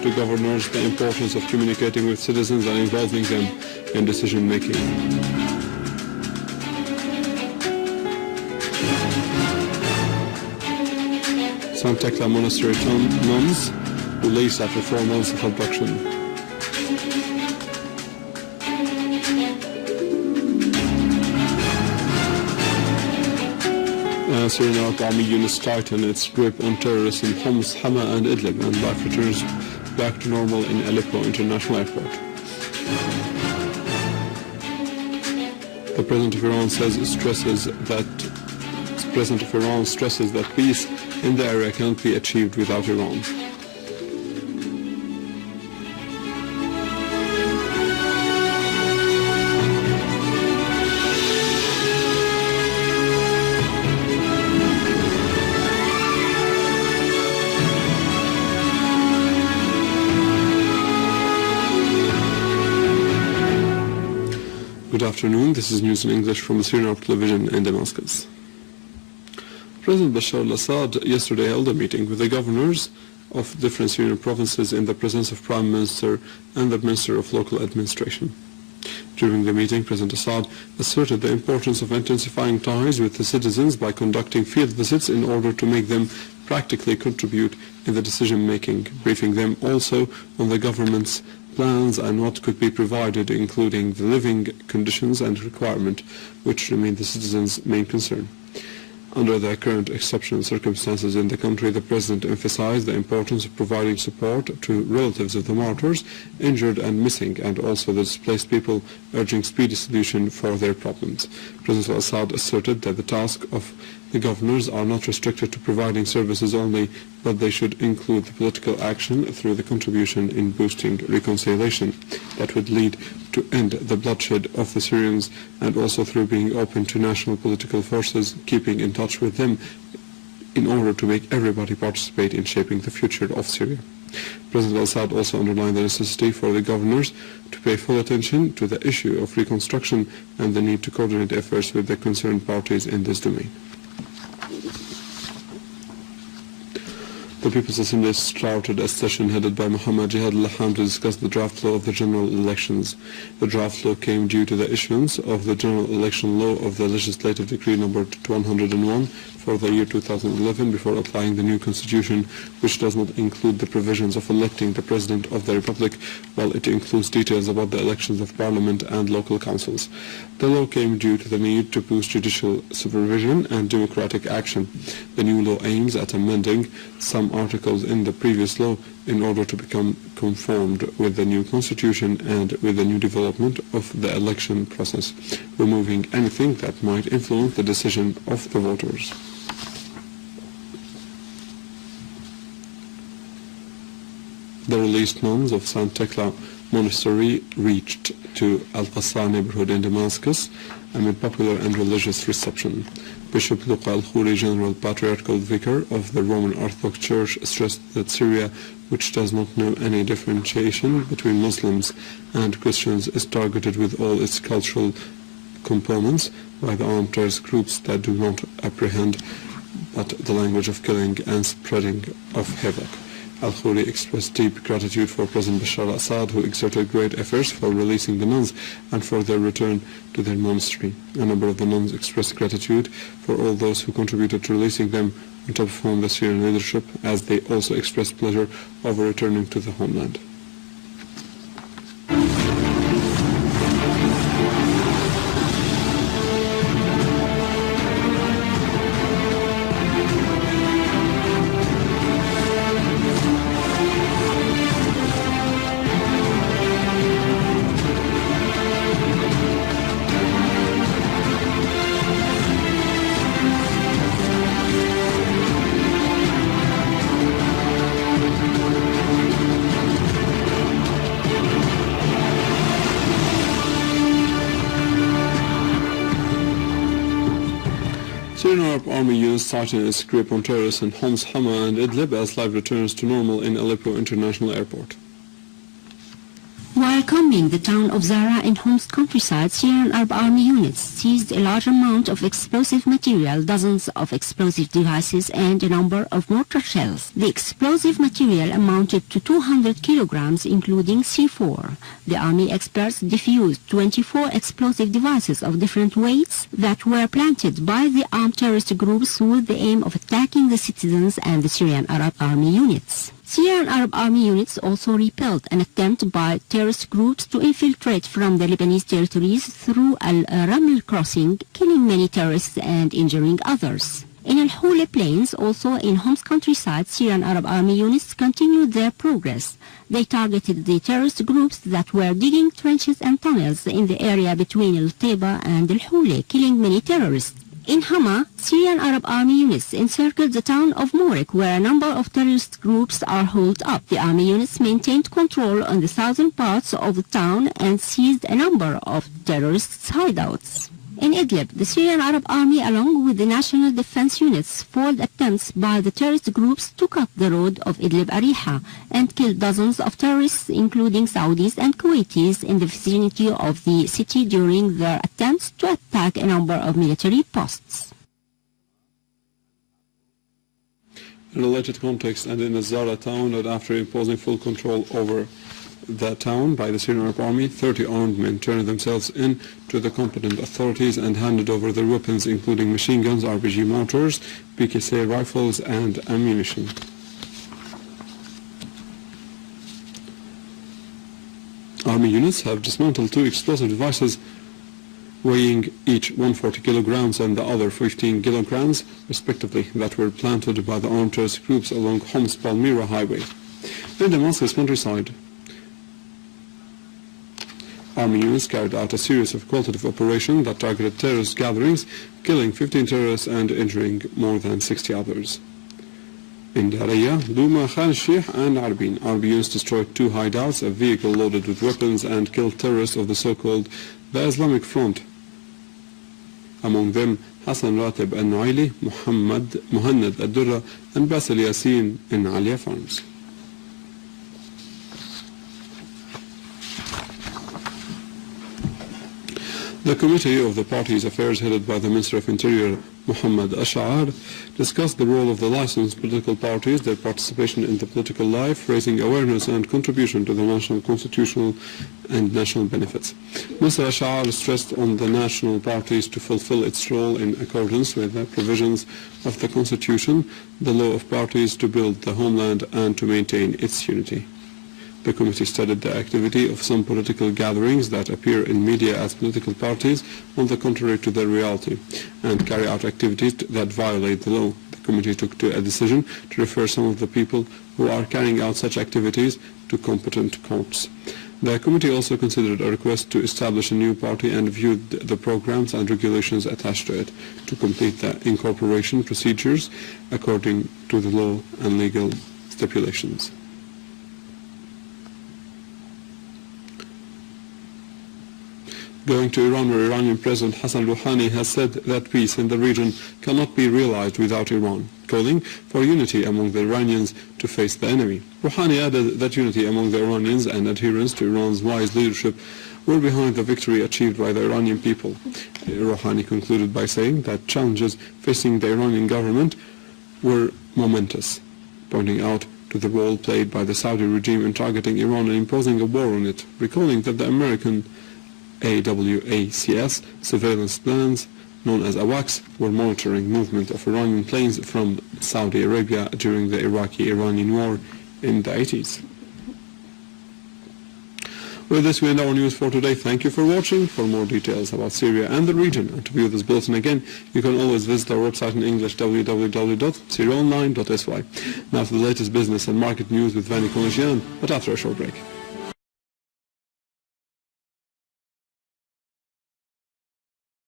emphasized to governors the importance of communicating with citizens and involving them in decision-making. St. Thecla monastery nuns released after 4 months of abduction. Syrian army units tighten its grip on terrorists in Homs, Hama and Idleb, and life returns back to normal in Aleppo International Airport. The President of Iran stresses that peace in the area cannot be achieved without Iran. Good afternoon, this is news in English from the Syrian television in Damascus. President Bashar al-Assad yesterday held a meeting with the governors of different Syrian provinces in the presence of Prime Minister and the Minister of Local Administration. During the meeting, President Assad asserted the importance of intensifying ties with the citizens by conducting field visits in order to make them practically contribute in the decision-making, briefing them also on the government's plans and what could be provided, including the living conditions and requirement, which remain the citizens' main concern. Under the current exceptional circumstances in the country, the President emphasized the importance of providing support to relatives of the martyrs, injured and missing, and also the displaced people, urging speedy solution for their problems. President al-Assad asserted that the task of the governors are not restricted to providing services only, but they should include the political action through the contribution in boosting reconciliation that would lead to end the bloodshed of the Syrians, and also through being open to national political forces, keeping in touch with them in order to make everybody participate in shaping the future of Syria. President al-Assad also underlined the necessity for the governors to pay full attention to the issue of reconstruction and the need to coordinate efforts with the concerned parties in this domain. The People's Assembly started a session headed by Muhammad Jihad al-Laham to discuss the draft law of the general elections. The draft law came due to the issuance of the general election law of the legislative decree number 101 for the year 2011 before applying the new constitution, which does not include the provisions of electing the President of the Republic, while it includes details about the elections of Parliament and local councils. The law came due to the need to boost judicial supervision and democratic action. The new law aims at amending some articles in the previous law in order to become conformed with the new constitution and with the new development of the election process, removing anything that might influence the decision of the voters. The released nuns of St. Thecla monastery reached to al-Assad neighborhood in Damascus amid popular and religious reception. Bishop Luqa al-Khoury, General Patriarchal Vicar of the Roman Orthodox Church, stressed that Syria, which does not know any differentiation between Muslims and Christians, is targeted with all its cultural components by the armed terrorist groups that do not apprehend but the language of killing and spreading of havoc. Al-Khoury expressed deep gratitude for President Bashar al-Assad, who exerted great efforts for releasing the nuns and for their return to their monastery. A number of the nuns expressed gratitude for all those who contributed to releasing them, on top of whom the Syrian leadership, as they also expressed pleasure over returning to the homeland. Syrian Army units tighten its grip on terrorists in Homs, Hama and Idleb as life returns to normal in Aleppo International Airport. While combing the town of Zara in Homs countryside, Syrian Arab Army units seized a large amount of explosive material, dozens of explosive devices, and a number of mortar shells. The explosive material amounted to 200 kilograms, including C4. The army experts defused 24 explosive devices of different weights that were planted by the armed terrorist groups with the aim of attacking the citizens and the Syrian Arab Army units. Syrian Arab Army units also repelled an attempt by terrorist groups to infiltrate from the Lebanese territories through Al-Raml crossing, killing many terrorists and injuring others. In Al-Hula plains, also in Homs countryside, Syrian Arab Army units continued their progress. They targeted the terrorist groups that were digging trenches and tunnels in the area between Al-Taiba and Al-Hula, killing many terrorists. In Hama, Syrian Arab Army units encircled the town of Morik, where a number of terrorist groups are holed up. The army units maintained control on the southern parts of the town and seized a number of terrorists' hideouts. In Idlib, the Syrian Arab Army, along with the National Defense units, foiled attempts by the terrorist groups to cut the road of Idlib-Ariha and killed dozens of terrorists, including Saudis and Kuwaitis, in the vicinity of the city during their attempts to attack a number of military posts. In a related context, and in the Zara town, that after imposing full control over the town by the Syrian Arab Army, 30 armed men turned themselves in to the competent authorities and handed over their weapons, including machine guns, RPG mortars, PKC rifles, and ammunition. Army units have dismantled 2 explosive devices weighing each 140 kilograms and the other 15 kilograms, respectively, that were planted by the armed terrorist groups along Homs-Palmyra highway. In Damascus countryside, Army units carried out a series of qualitative operations that targeted terrorist gatherings, killing 15 terrorists and injuring more than 60 others. In Daraya, Douma, Khan Sheikh and Arbin, Army units destroyed 2 hideouts, a vehicle loaded with weapons, and killed terrorists of the so-called the Islamic Front. Among them, Hassan Ratib al-Nuaili, Muhannad al-Durra, and Basil Yassin in affirms. The Committee of the Party's Affairs, headed by the Minister of Interior, Muhammad Ash'ar, discussed the role of the licensed political parties, their participation in the political life, raising awareness and contribution to the national constitutional and national benefits. Mr. Ash'ar stressed on the national parties to fulfill its role in accordance with the provisions of the Constitution, the law of parties to build the homeland and to maintain its unity. The committee studied the activity of some political gatherings that appear in media as political parties, on the contrary to their reality, and carry out activities that violate the law. The committee took a decision to refer some of the people who are carrying out such activities to competent courts. The committee also considered a request to establish a new party and viewed the programs and regulations attached to it to complete the incorporation procedures according to the law and legal stipulations. Going to Iran, where Iranian President Hassan Rouhani has said that peace in the region cannot be realized without Iran, calling for unity among the Iranians to face the enemy. Rouhani added that unity among the Iranians and adherence to Iran's wise leadership were behind the victory achieved by the Iranian people. Rouhani concluded by saying that challenges facing the Iranian government were momentous, pointing out to the role played by the Saudi regime in targeting Iran and imposing a war on it, recalling that the American AWACS surveillance plans, known as AWACS, were monitoring movement of Iranian planes from Saudi Arabia during the Iraqi-Iranian war in the 80s. With this, we end our news for today. Thank you for watching. For more details about Syria and the region, and to view this bulletin again, you can always visit our website in English, www.syriaonline.sy. Now to the latest business and market news with Vani Konjian, but after a short break.